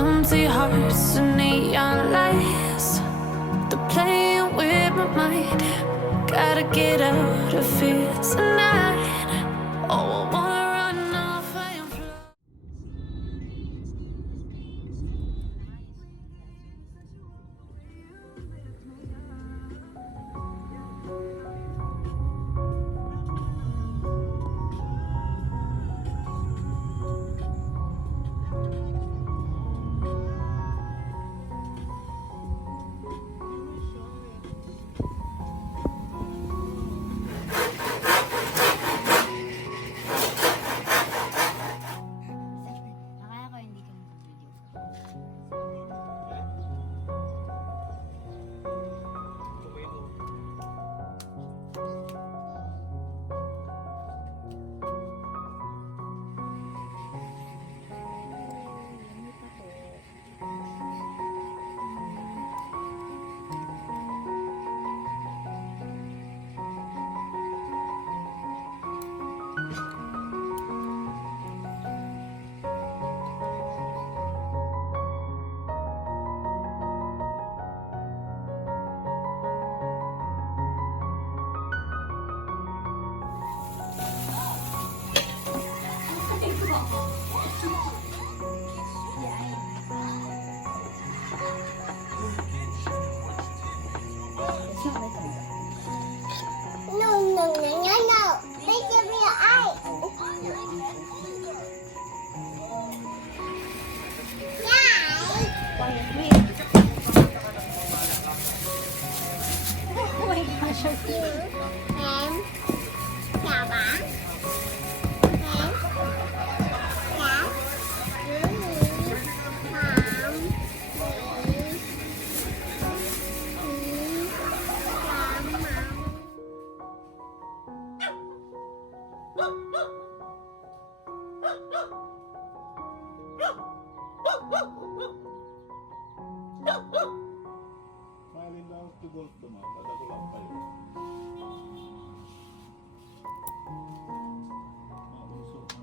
empty hearts and neon lights. They're playing with my mind. Gotta get out of here tonight. Oh, I wanna run off and fly. Akala ko hindi ka mag-video. No, no, no, no, no. They give me an eye. Oh my gosh, so cute. Em, chào bạn. Em, chào. Mahalin lang ako golf naman, kada ko lang kayo. Mausok na.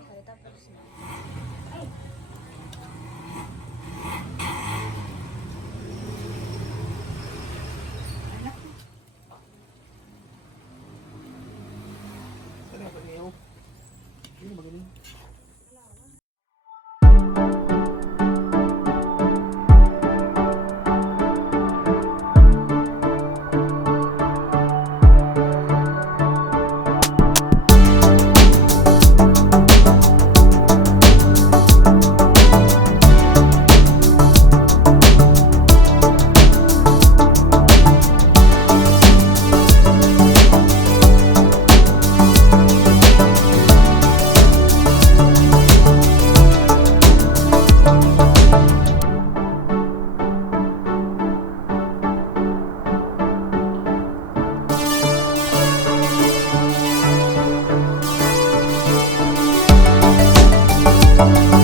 Okay, tapos na. Tara, paniyaw. Hindi magaling. Thank